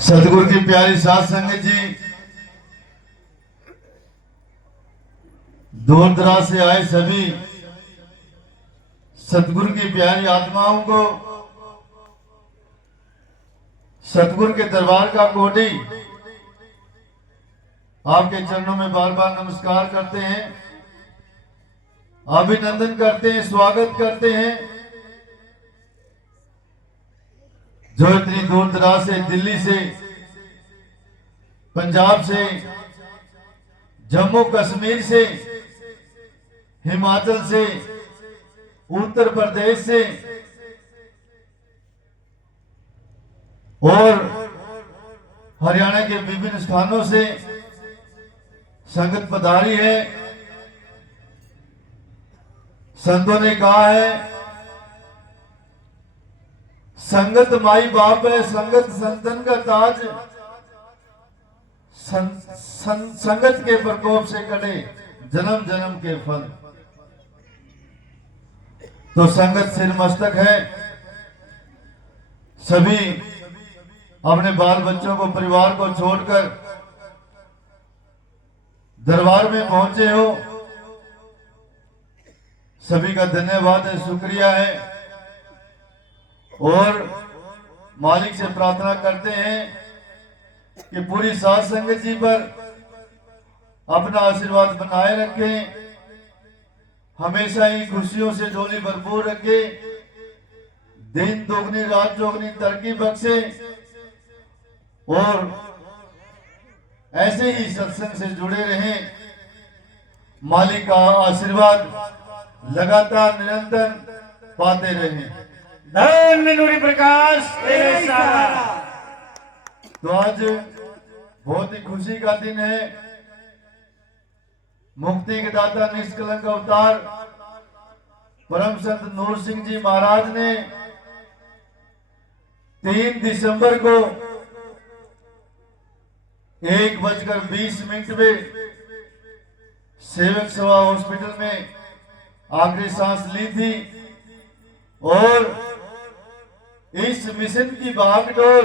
सतगुरु की प्यारी साध संगत जी, दूर दराज से आए सभी सतगुरु की प्यारी आत्माओं को सतगुरु के दरबार का कोटि आपके चरणों में बार बार नमस्कार करते हैं, अभिनंदन करते हैं, स्वागत करते हैं। जो इतनी दूर दराज से, दिल्ली से, पंजाब से, जम्मू कश्मीर से, हिमाचल से, उत्तर प्रदेश से और हरियाणा के विभिन्न स्थानों से संगत पधारी है। संतों ने कहा है, संगत माई बाप है, संगत संतन का ताज, संगत के प्रकोप से कटे जन्म जन्म के फल। तो संगत सिर मस्तक है। सभी अपने बाल बच्चों को, परिवार को छोड़कर दरबार में पहुंचे हो, सभी का धन्यवाद है, शुक्रिया है। और मालिक से प्रार्थना करते हैं कि पूरी साध संगत जी पर अपना आशीर्वाद बनाए रखें, हमेशा ही खुशियों से झोली भरपूर रखे, दिन दोगुनी रात चौगुनी तरक्की बख्शे और ऐसे ही सत्संग से जुड़े रहें। मालिक का आशीर्वाद लगातार निरंतर पाते रहें। धन्य नूरी प्रकाश तेरे सहारा। तो आज बहुत ही खुशी का दिन है। मुक्ति के दाता निष्कलंक अवतार परम संत नूर सिंह जी महाराज ने 3 दिसंबर को 1:20 में सेवक सभा हॉस्पिटल में आखिरी सांस ली थी और इस मिशन की भागडोर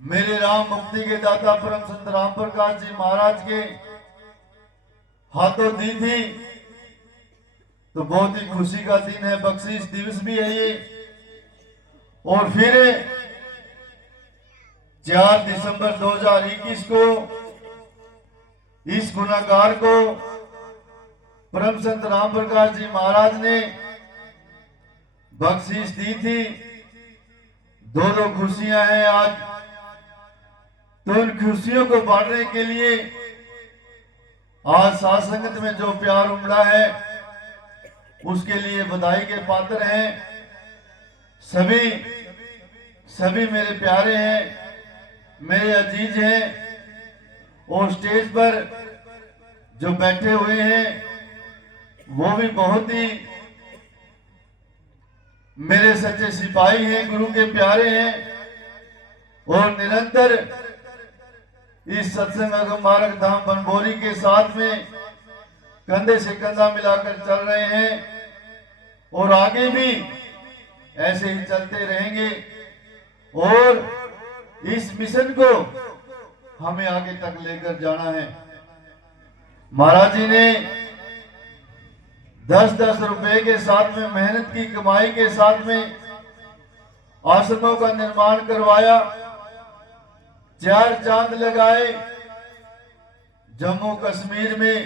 मेरे राम मुक्ति के दाता परम संत राम प्रकाश जी महाराज के हाथों दी थी। तो बहुत ही खुशी का दिन है, बख्शीश दिवस भी है ये। और फिर 4 दिसंबर 2021 को इस गुनाहगार को परम संत राम प्रकाश जी महाराज ने बख्शीश दी थी। दो खुशियां हैं आज। तो उन खुशियों को बांटने के लिए आज साध संगत में जो प्यार उमड़ा है उसके लिए बधाई के पात्र हैं। सभी मेरे प्यारे हैं, मेरे अजीज हैं और स्टेज पर जो बैठे हुए हैं वो भी बहुत ही मेरे सच्चे सिपाही हैं, गुरु के प्यारे हैं और निरंतर इस सत्संग मार्ग धाम बनभोरी के साथ में कंधे से कंधा मिलाकर चल रहे हैं और आगे भी ऐसे ही चलते रहेंगे और इस मिशन को हमें आगे तक लेकर जाना है। महाराज जी ने 10-10 रुपए के साथ में, मेहनत की कमाई के साथ में आश्रमों का निर्माण करवाया, 4 चांद लगाए। जम्मू कश्मीर में,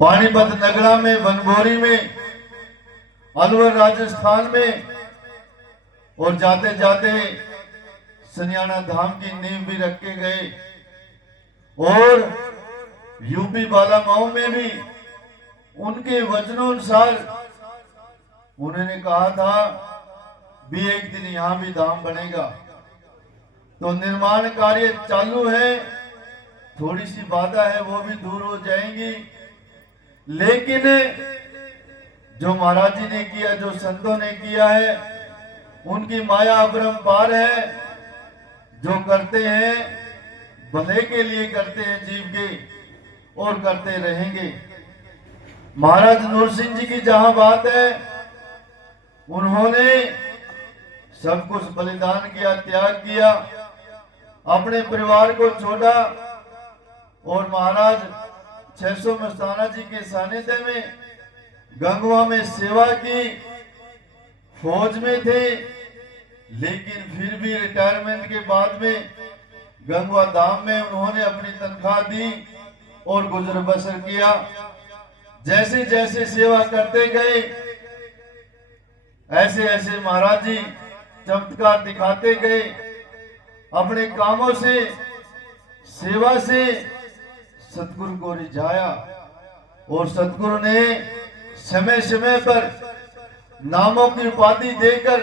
पानीपत नगरा में, बनभोरी में, अलवर राजस्थान में और जाते जाते सनियाना धाम की नींव भी रख के गए। और यूपी बालागांव में भी उनके वचनों अनुसार उन्होंने कहा था भी एक दिन यहां भी धाम बनेगा। तो निर्माण कार्य चालू है, थोड़ी सी बाधा है वो भी दूर हो जाएंगी, लेकिन जो महाराज जी ने किया, जो संतों ने किया है, उनकी माया अपरंपार है। जो करते हैं भले के लिए करते हैं जीव के और करते रहेंगे। महाराज नूर सिंह जी की जहां बात है, उन्होंने सब कुछ बलिदान किया, त्याग किया, अपने परिवार को छोड़ा और महाराज 600 मस्ताना जी के सानिध्य में गंगवा में सेवा की। फौज में थे, लेकिन फिर भी रिटायरमेंट के बाद में गंगवा धाम में उन्होंने अपनी तनख्वाह दी और गुजर बसर किया। जैसे जैसे सेवा करते गए, ऐसे ऐसे महाराज जी चमत्कार दिखाते गए। अपने कामों से, सेवा से सतगुरु को रिझाया और सतगुरु ने समय समय पर नामों की उपाधि देकर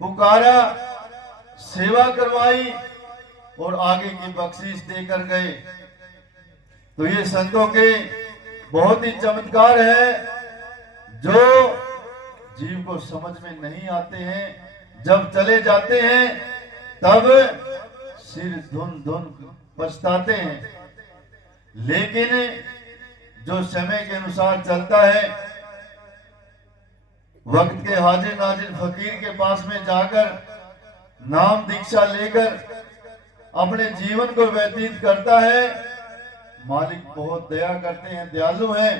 पुकारा, सेवा करवाई और आगे की बख्शीश देकर गए। तो ये संतों के बहुत ही चमत्कार है जो जीव को समझ में नहीं आते हैं। जब चले जाते हैं तब सिर धुन धुन पछताते हैं, लेकिन जो समय के अनुसार चलता है, वक्त के हाजिर नाजिर फकीर के पास में जाकर नाम दीक्षा लेकर अपने जीवन को व्यतीत करता है, मालिक बहुत दया करते हैं, दयालु हैं,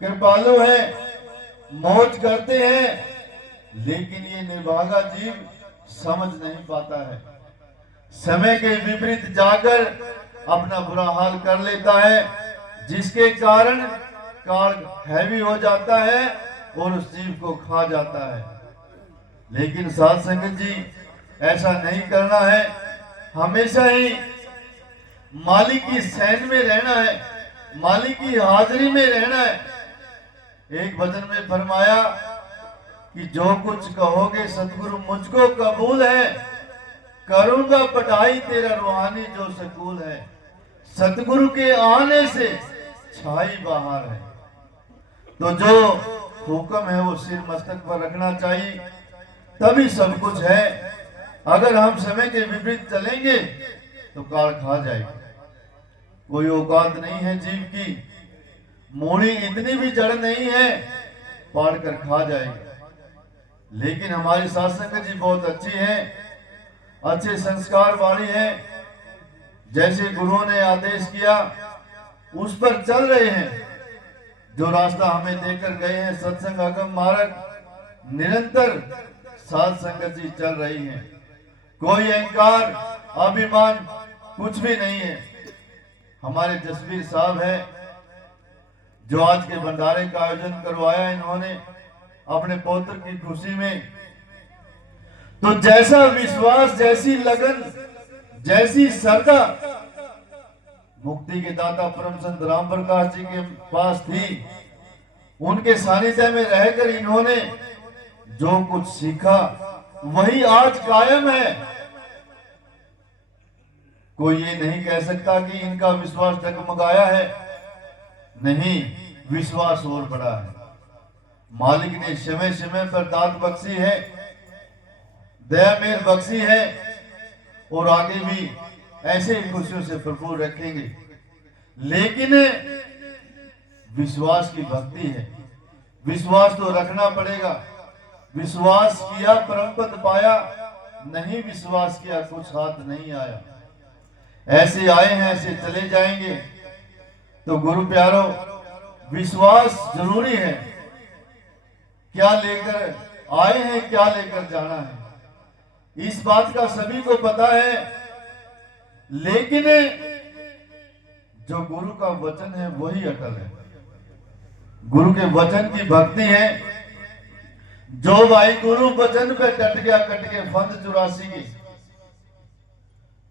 कृपालु हैं, मौज करते हैं। लेकिन ये निर्भागा जीव समझ नहीं पाता है, समय के विपरीत जाकर अपना बुरा हाल कर लेता है, जिसके कारण काल हैवी हो जाता है और उस जीव को खा जाता है। लेकिन साध संगत जी, ऐसा नहीं करना है। हमेशा ही मालिक की सैन में रहना है, मालिक की हाजिरी में रहना है। एक वचन में फरमाया कि जो कुछ कहोगे सतगुरु मुझको कबूल है, करूंगा पढ़ाई तेरा रूहानी जो सकूल है। सतगुरु के आने से छाई बाहर है। तो जो हुक्म है वो सिर मस्तक पर रखना चाहिए, तभी सब कुछ है। अगर हम समय के विपरीत चलेंगे तो काल खा जाएगी। कोई औकात नहीं है जीव की, मूड़ी इतनी भी जड़ नहीं है, पाड़ कर खा जाएगी। लेकिन हमारी साध संगत जी बहुत अच्छी है, अच्छे संस्कार वाली है। जैसे गुरुओं ने आदेश किया उस पर चल रहे हैं। जो रास्ता हमें देकर गए हैं, सत्संग आगम मार्ग, निरंतर साध संगत जी चल रही हैं। कोई अहंकार, अभिमान कुछ भी नहीं है। हमारे जसवीर साहब है जो आज के भंडारे का आयोजन करवाया इन्होंने अपने पौत्र की खुशी में। तो जैसा विश्वास, जैसी लगन, जैसी श्रद्धा मुक्ति के दाता परम संत राम प्रकाश जी के पास थी, उनके सानिध्य में रहकर इन्होंने जो कुछ सीखा वही आज कायम है। कोई ये नहीं कह सकता कि इनका विश्वास डगमगाया है। नहीं, विश्वास और बड़ा है। मालिक ने समय समय पर दात बख्शी है, दया मेर बख्शी है और आगे भी ऐसे ही खुशियों से भरपूर रखेंगे। लेकिन विश्वास की भक्ति है, विश्वास तो रखना पड़ेगा। विश्वास किया परम पद पाया, नहीं विश्वास किया कुछ हाथ नहीं आया। ऐसे आए हैं ऐसे चले जाएंगे। तो गुरु प्यारो, विश्वास जरूरी है। क्या लेकर आए हैं, क्या लेकर जाना है, इस बात का सभी को पता है। लेकिन जो गुरु का वचन है वही अटल है। गुरु के वचन की भक्ति है। जो भाई गुरु वचन पे टट गया, कट के फंद 84 की।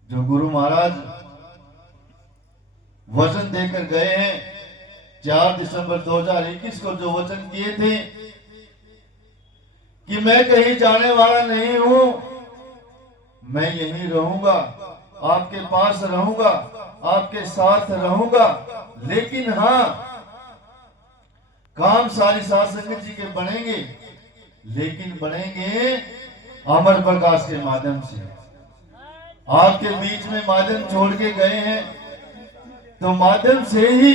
जो गुरु महाराज वचन देकर गए हैं 4 दिसंबर 2021 को, जो वचन किए थे कि मैं कहीं जाने वाला नहीं हूं, मैं यहीं रहूंगा, आपके पास रहूंगा, आपके साथ रहूंगा। लेकिन हाँ, काम सारी साध संगत जी के बनेंगे, लेकिन बनेंगे अमर प्रकाश के माध्यम से। आपके बीच में माध्यम छोड़ के गए हैं, तो माध्यम से ही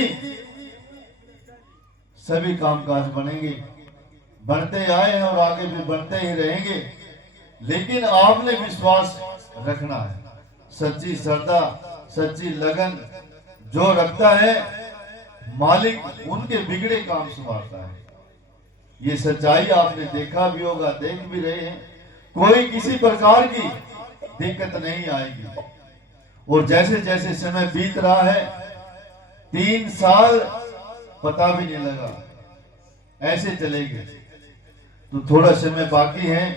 सभी कामकाज बनेंगे। बनते आए हैं और आगे भी बनते ही रहेंगे। लेकिन आपने विश्वास रखना है। सच्ची श्रद्धा, सच्ची लगन जो रखता है, मालिक उनके बिगड़े काम संभालता है। ये सच्चाई आपने देखा भी होगा, देख भी रहे हैं। कोई किसी प्रकार की दिक्कत नहीं आएगी। और जैसे जैसे समय बीत रहा है, 3 साल पता भी नहीं लगा, ऐसे चले गए। तो थोड़ा समय बाकी है,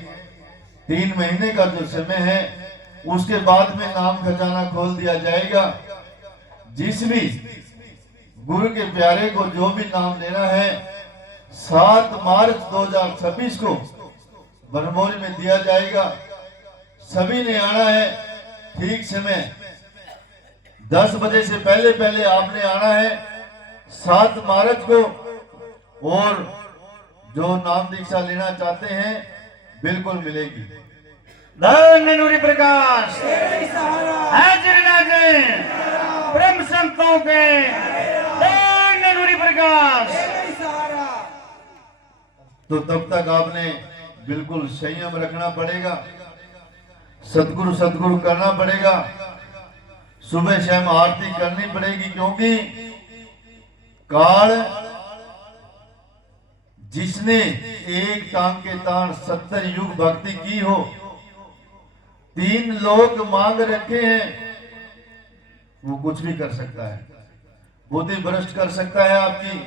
3 महीने का जो समय है, उसके बाद में नाम खजाना खोल दिया जाएगा। जिस भी गुरु के प्यारे को जो भी नाम लेना है, 7 मार्च 2026 को बनमोरी में दिया जाएगा। सभी ने आना है ठीक समय, 10 बजे से पहले पहले आपने आना है 7 मार्च को। और जो नाम दीक्षा लेना चाहते हैं, बिल्कुल मिलेगी। धन्य नूरी प्रकाश हाजिर नाज़िर ब्रह्म संतों के धन्य नूरी प्रकाश। तो तब तक आपने बिल्कुल संयम रखना पड़ेगा, सतगुरु सतगुरु करना पड़ेगा। सुबह शाम आरती करनी पड़ेगी, क्योंकि काल जिसने एक टांग के तान 70 युग भक्ति की हो, 3 लोग मांग रखे हैं, वो कुछ भी कर सकता है, बुद्धि भ्रष्ट कर सकता है आपकी,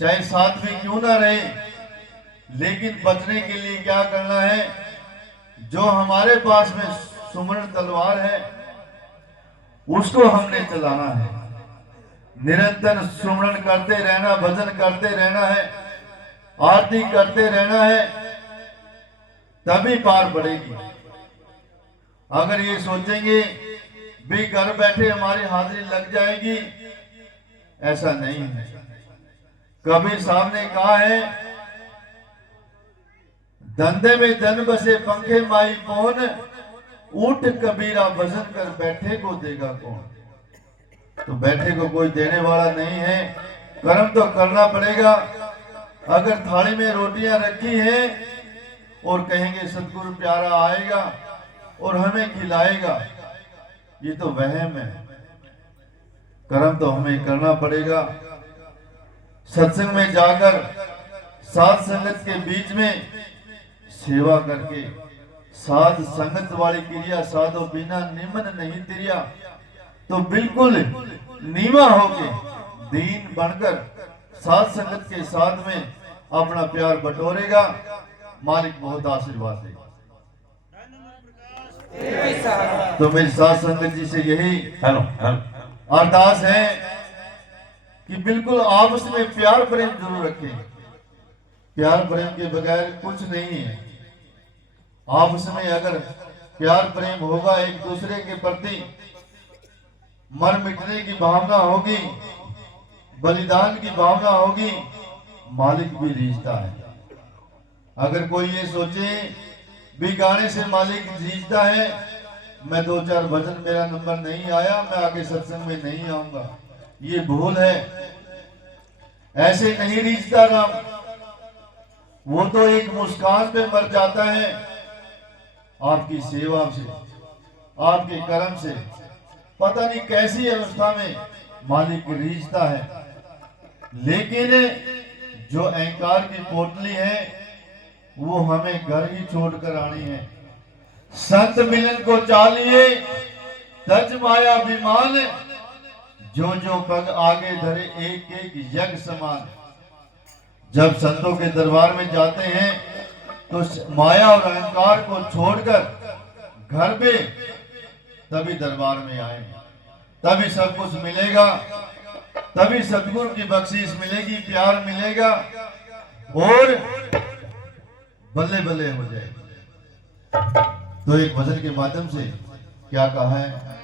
चाहे साथ में क्यों ना रहे। लेकिन बचने के लिए क्या करना है? जो हमारे पास में सुमरण तलवार है, उसको हमने चलाना है। निरंतर सुमरण करते रहना, भजन करते रहना है, आरती करते रहना है, तभी पार पड़ेगी। अगर ये सोचेंगे भी घर बैठे हमारी हाजिरी लग जाएगी, ऐसा नहीं है। कबीर साहब ने कहा है, धंधे में धन बसे पंखे माई कौन, उठ कबीरा भजन कर बैठे को देगा कौन। तो बैठे को कोई देने वाला नहीं है, कर्म तो करना पड़ेगा। अगर थाली में रोटियां रखी हैं और कहेंगे सतगुरु प्यारा आएगा और हमें खिलाएगा, ये तो वहम है। कर्म तो हमें करना पड़ेगा। सत्संग में जाकर साध संगत के बीच में सेवा करके, साध संगत वाली क्रिया साधो बिना निमन नहीं तिरिया। तो बिल्कुल नीवा होके दीन बनकर साध संगत के साथ में अपना प्यार बटोरेगा। मालिक बहुत आशीर्वाद देगा। तो मेरी साध संगत जी से यही अरदास है कि बिल्कुल आपस में प्यार प्रेम जरूर रखें। प्यार प्रेम के बगैर कुछ नहीं है। आपस में अगर प्यार प्रेम होगा, एक दूसरे के प्रति मर मिटने की भावना होगी, बलिदान की भावना होगी, मालिक भी रीझता है। अगर कोई ये सोचे भी गाने से मालिक रीझता है, मैं 2-4 भजन मेरा नंबर नहीं आया, मैं आगे सत्संग में नहीं आऊंगा, ये भूल है। ऐसे नहीं रीझता राम, वो तो एक मुस्कान पे मर जाता है। आपकी सेवा से, आपके कर्म से, पता नहीं कैसी अवस्था में मालिक रीझता है। लेकिन जो अहंकार की पोटली है, वो हमें घर ही छोड़कर आनी है। संत मिलन को चालिए तज माया विमान, जो जो पग आगे धरे एक एक यज्ञ समान। जब संतों के दरबार में जाते हैं तो माया और अहंकार को छोड़कर घर पे तभी दरबार में आए, तभी सब कुछ मिलेगा, तभी सतगुरु की बख्शीश मिलेगी, प्यार मिलेगा और बल्ले बल्ले हो जाएगा। तो एक भजन के माध्यम से क्या कहा है?